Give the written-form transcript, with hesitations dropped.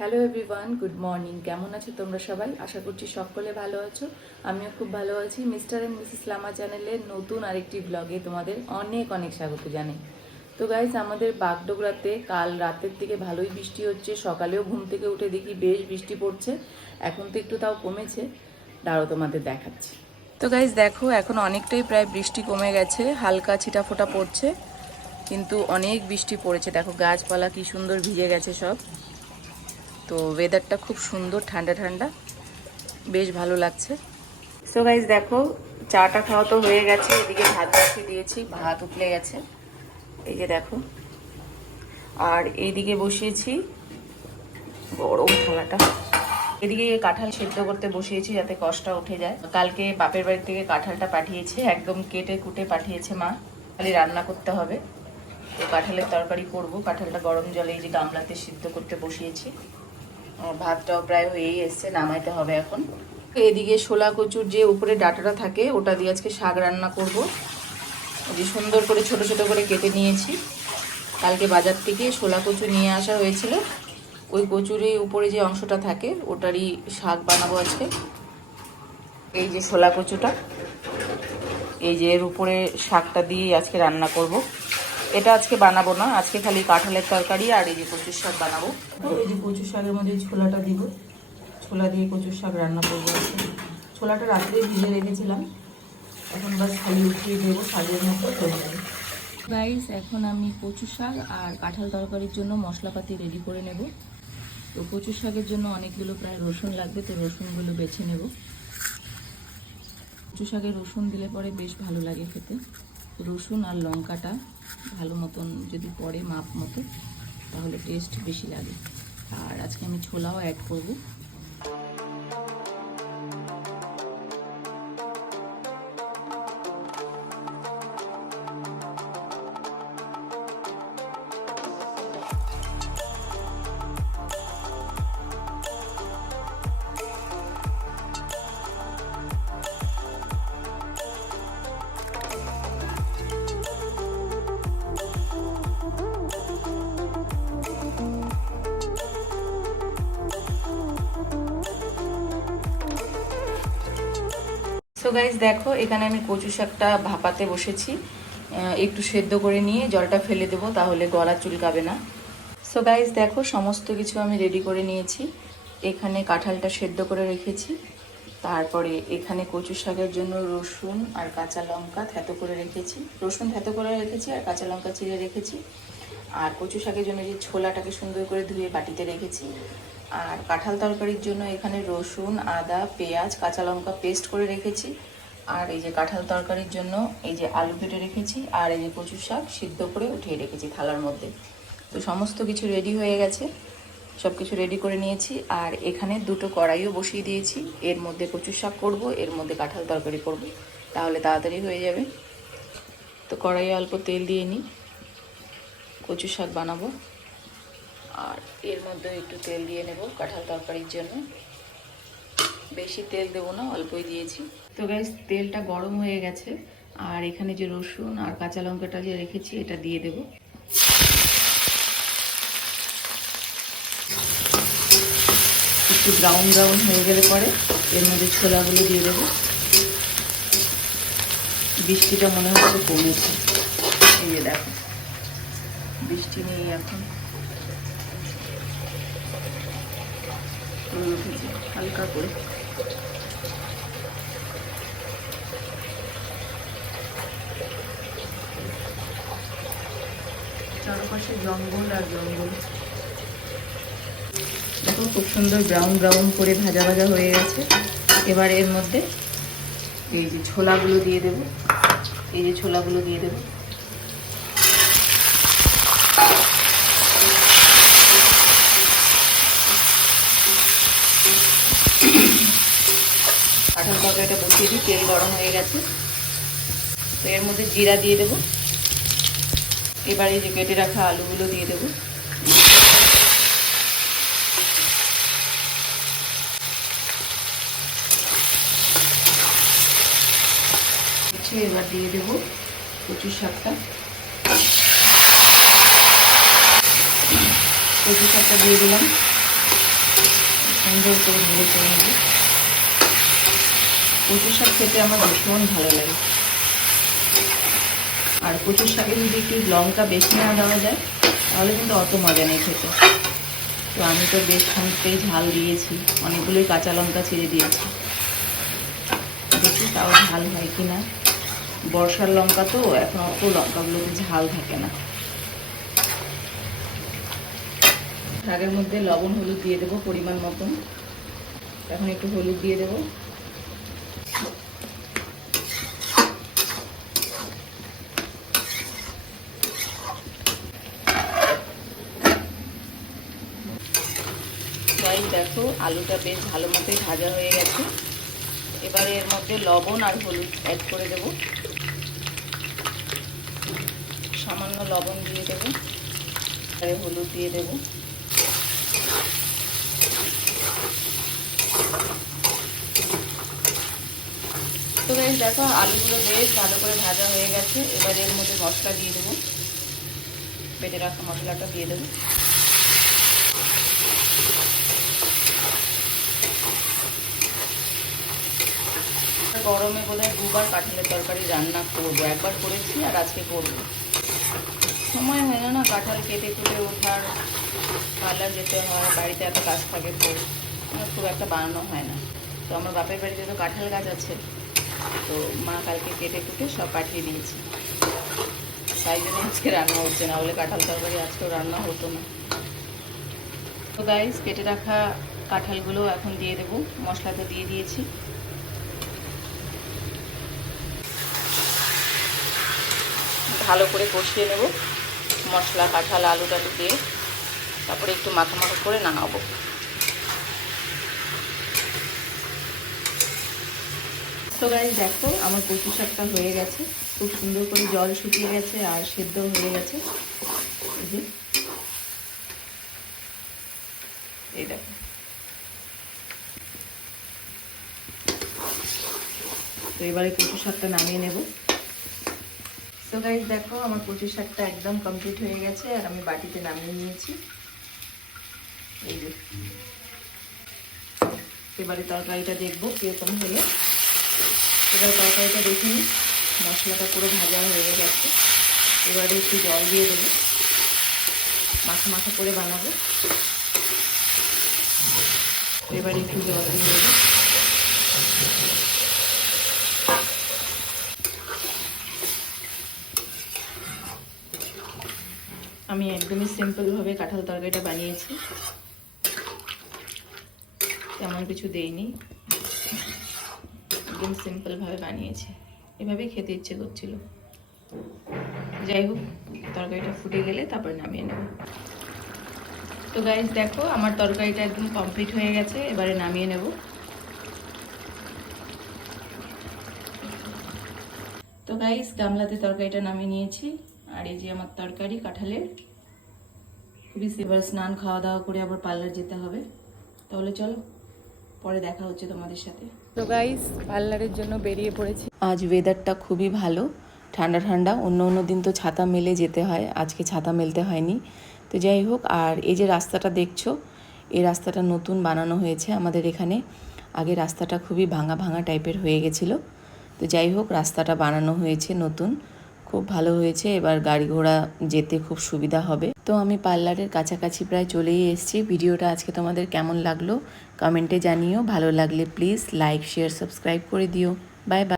Hello everyone, good morning. কেমন আছো তোমরা সবাই? আশা করছি সকলে ভালো আছো। আমিও খুব ভালো আছি। মিস্টার এন্ড মিসেস লামা চ্যানেলের নতুন আরেকটি ব্লগে তোমাদের অনেক অনেক স্বাগত জানাই। তো গাইস, আমাদের বাগডোগরাতে কাল রাতের থেকে ভালোই বৃষ্টি হচ্ছে। সকালেও ঘুম থেকে উঠে দেখি বেশ বৃষ্টি পড়ছে। এখন তো একটু তাও কমেছে, দাঁড়াও তোমাদের দেখাচ্ছি। তো গাইস দেখো, এখন অনেকটাই প্রায় বৃষ্টি কমে গেছে, হালকা ছিটাফোঁটা পড়ছে, কিন্তু অনেক বৃষ্টি পড়েছে। দেখো গাছপালা কি সুন্দর ভিজে গেছে সব। তো ওয়েদারটা খুব সুন্দর, ঠান্ডা ঠান্ডা, বেশ ভালো লাগছে। সো গাইজ দেখো, চাটা খাওয়া তো হয়ে গেছে। এদিকে ভাত বসিয়ে দিয়েছি, ভাত উতলে গেছে, এই যে দেখো। আর এইদিকে বসিয়েছি গরম থালাটা। এদিকে কাঁঠাল সেদ্ধ করতে বসিয়েছি যাতে কষটা উঠে যায়। কালকে বাপের বাড়ি থেকে কাঁঠালটা পাঠিয়েছে, একদম কেটে কুটে পাঠিয়েছে মা, খালি রান্না করতে হবে। তো কাঁঠালের তরকারি করব। কাঁঠালটা গরম জলে এই যে গামলাতে সিদ্ধ করতে বসিয়েছি। ভাতটাও প্রায় হয়েই এসছে, নামাইতে হবে এখন। এদিকে শোলা কচুর যে উপরে ডাঁটাটা থাকে ওটা দিয়ে আজকে শাক রান্না করব। যে সুন্দর করে ছোট ছোট করে কেটে নিয়েছি। কালকে বাজার থেকে শোলা কচু নিয়ে আসা হয়েছিল, ওই কচুরই উপরে যে অংশটা থাকে ওটারই শাক বানাবো আজকে। এই যে শোলা কচুটা, এই যে এর উপরে শাকটা দিয়ে আজকে রান্না করব। এটা আজকে বানাবো না, আজকে খালি কাঁঠালের তরকারি আর এই যে কচুর শাক বানাবো। এই যে কচুর শাকের মধ্যে ছোলাটা দিব, ছোলা দিয়ে কচুর শাক রান্না করবো। ছোলাটা রাত্রেই ভিজে রেখেছিলাম, এখন বাস খালি উঠিয়ে দেবো, শাকের মতো হয়ে যাবে। গাইস, এখন আমি কচু শাক আর কাঁঠাল তরকারির জন্য মশলাপাতি রেডি করে নেব। তো কচু শাকের জন্য অনেকগুলো প্রায় রসুন লাগবে, তো রসুনগুলো বেছে নেব। কচু শাকে রসুন দিলে পরে বেশ ভালো লাগে খেতে। রসুন আর লঙ্কাটা ভালো মতন যদি পড়ে মাপ মতো, তাহলে টেস্ট বেশি লাগে। আর আজকে আমি ছোলাও অ্যাড করব। সো গাইজ দেখো, এখানে আমি কচু শাকটা ভাপাতে বসেছি। একটু সেদ্ধ করে নিয়ে জলটা ফেলে দেবো, তাহলে গলা চুলকাবে না। সো গাইজ দেখো, সমস্ত কিছু আমি রেডি করে নিয়েছি। এখানে কাঁঠালটা সেদ্ধ করে রেখেছি, তারপরে এখানে কচু শাকের জন্য রসুন আর কাঁচা লঙ্কা থেতো করে রেখেছি। রসুন থেতো করে রেখেছি আর কাঁচা লঙ্কা চিড়ে রেখেছি। আর কচু শাকের জন্য যে ছোলাটাকে সুন্দর করে ধুয়ে বাটিতে রেখেছি। আর কাঁঠাল তরকারির জন্য এখানে রসুন, আদা, পেঁয়াজ, কাঁচা লঙ্কা পেস্ট করে রেখেছি। আর এই যে কাঁঠাল তরকারির জন্য এই যে আলু কেটে রেখেছি, আর এই যে কচু শাক সিদ্ধ করে উঠিয়ে রেখেছি থালার মধ্যে। তো সমস্ত কিছু রেডি হয়ে গেছে, সব কিছু রেডি করে নিয়েছি। আর এখানে দুটো কড়াইও বসিয়ে দিয়েছি, এর মধ্যে কচু শাক করব, এর মধ্যে কাঁঠাল তরকারি করব, তাহলে তাড়াতাড়ি হয়ে যাবে। তো কড়াইয়ে অল্প তেল দিয়ে নিই, কচু শাক বানাবো। আর এর মধ্যে একটু তেল দিয়ে নেব কাঁঠাল তরকারির জন্য। বেশি তেল দেবো না, অল্পই দিয়েছি। তো গাইস, তেলটা গরম হয়ে গেছে। আর এখানে যে রসুন আর কাঁচা লঙ্কাটা যে রেখেছি এটা দিয়ে দেব। একটু ব্রাউন ব্রাউন হয়ে গেলে পরে এর মধ্যে ছোলাগুলো দিয়ে দেবো। বৃষ্টিটা মনে হচ্ছে কমেছে, এই যে দেখো বৃষ্টি নেই এখন, হালকা করে। চারপাশে জঙ্গল আর জঙ্গল। দেখো খুব সুন্দর ব্রাউন ব্রাউন করে ভাজা ভাজা হয়ে গেছে। এবার এর মধ্যে এই যে ছোলাগুলো দিয়ে দেব, এই যে ছোলাগুলো দিয়ে দেব। কাঁঠাল তরকারিটা বসিয়ে দিই, তেল গরম হয়ে গেছে। তো এর মধ্যে জিরা দিয়ে দেব। এবার এই যে কেটে রাখা আলুগুলো দিয়ে দেব। এবার দিয়ে দেব কচু শাকটা। কচু শাকটা দিয়ে দিলাম। সুন্দর করে নেড়ে করে নেব। কচু শাক খেতে আমার ভীষণ ভালো লাগে, আর কচুর শাকে যদি একটু লঙ্কা বেশি না দেওয়া যায় তাহলে কিন্তু অত মজা নেই খেতে। তো আমি তো বেশ খানিকটাই ঝাল দিয়েছি, অনেকগুলোই কাঁচা লঙ্কা ছেড়ে দিয়েছি, দেখি তাও ঝাল হয় কি না। বর্ষার লঙ্কা তো এখন অত লঙ্কাগুলোতে ঝাল থাকে না। শাকের মধ্যে লবণ হলুদ দিয়ে দেবো পরিমাণ মতন। এখন একটু হলুদ দিয়ে দেবো। তাই দেখো আলুটা বেশ ভালো মতোই ভাজা হয়ে গেছে। এবারে এর মধ্যে লবণ আর হলুদ অ্যাড করে দেব। সামান্য লবণ দিয়ে দেব, আর হলুদ দিয়ে দেব। তো বেশ দেখো আলুগুলো বেশ ভালো করে ভাজা হয়ে গেছে। এবারে এর মধ্যে মশলা দিয়ে দেবো, বেটে রাখা মশলাটা দিয়ে দেবো। গরমে বোধহয় দুবার কাঁঠালের তরকারি রান্না করবো, একবার করেছি আর আজকে করবো। সময় হয় না, কাঁঠাল কেটে কুটে ওঠার, পার্লার যেতে হয়, বাড়িতে এত কাজ থাকে, তো খুব একটা বানানো হয় না। তো আমার বাপের বাড়িতে তো কাঁঠাল গাছ আছে, তো মা কালকে কেটে কুটে সব পাঠিয়ে দিয়েছি, তাই জন্য আজকে রান্না হচ্ছে না, বলে কাঁঠাল তরকারি আজকেও রান্না হতো না। তো গাইস কেটে রাখা কাঁঠালগুলো এখন দিয়ে দেবো, মশলা তো দিয়ে দিয়েছি। ভালো করে কষিয়ে নেব মশলা, কাঁঠাল, আলু টালু দিয়ে, তারপরে একটু মাখা মাখা করে নামাবো। তো গাইস দেখো আমার কচু শাকটা হয়ে গেছে, খুব সুন্দর করে জল শুকিয়ে গেছে আর সেদ্ধ হয়ে গেছে। এই দেখো, তো এবারে কচু শাকটা নামিয়ে নেব। তো গাইস দেখো আমার কচু শাকটা একদম কমপ্লিট হয়ে গেছে আর আমি বাটিতে নামিয়ে নিয়েছি। এই যে এবারে তরকারিটা দেখবো কিরকম হলো। এবার তরকারিটা দেখে নিই, মশলাটা পুরো ভাজা হয়ে গেছে। এবারে একটু জল দিয়ে দেবো, মাখা মাখা করে বানাবো। এবারে একটু জল দিয়ে দেবো। আমি একদমই সিম্পলভাবে কাঁঠাল তরকারিটা বানিয়েছি, তেমন কিছু দেইনি, একদম সিম্পলভাবে বানিয়েছি, এভাবেই খেতে ইচ্ছে করছিল। যাই হোক তরকারিটা ফুটে গেলে তারপর নামিয়ে নেব। তো গাইস দেখো আমার তরকারিটা একদম কমপ্লিট হয়ে গেছে, এবারে নামিয়ে নেব। তো গাইস গামলাতে তরকারিটা নামিয়ে নিয়েছি, আর এই যে আমার তরকারি কাঁঠালের। খুবই এবার স্নান খাওয়া দাওয়া করে আবার পার্লার যেতে হবে, তাহলে চলো পরে দেখা হচ্ছে তোমাদের সাথে। তো গাইস পার্লারের জন্য বেরিয়ে পড়েছি। আজ ওয়েদারটা খুবই ভালো, ঠান্ডা ঠান্ডা। অন্য অন্য দিন তো ছাতা মেলে যেতে হয়, আজকে ছাতা মেলতে হয়নি। তো যাই হোক, আর এই যে রাস্তাটা দেখছো, এই রাস্তাটা নতুন বানানো হয়েছে আমাদের এখানে। আগে রাস্তাটা খুবই ভাঙা ভাঙা টাইপের হয়ে গেছিলো। তো যাই হোক রাস্তাটা বানানো হয়েছে নতুন, খুব ভালো হয়েছে, এবার গাড়ি ঘোড়া যেতে খুব সুবিধা হবে। তো আমি পার্লারের কাছাকাছি প্রায় চলেই এসেছি। ভিডিওটা আজকে তোমাদের কেমন লাগলো কমেন্টে জানিও, ভালো লাগলে প্লিজ লাইক শেয়ার সাবস্ক্রাইব করে দিও। Bye bye.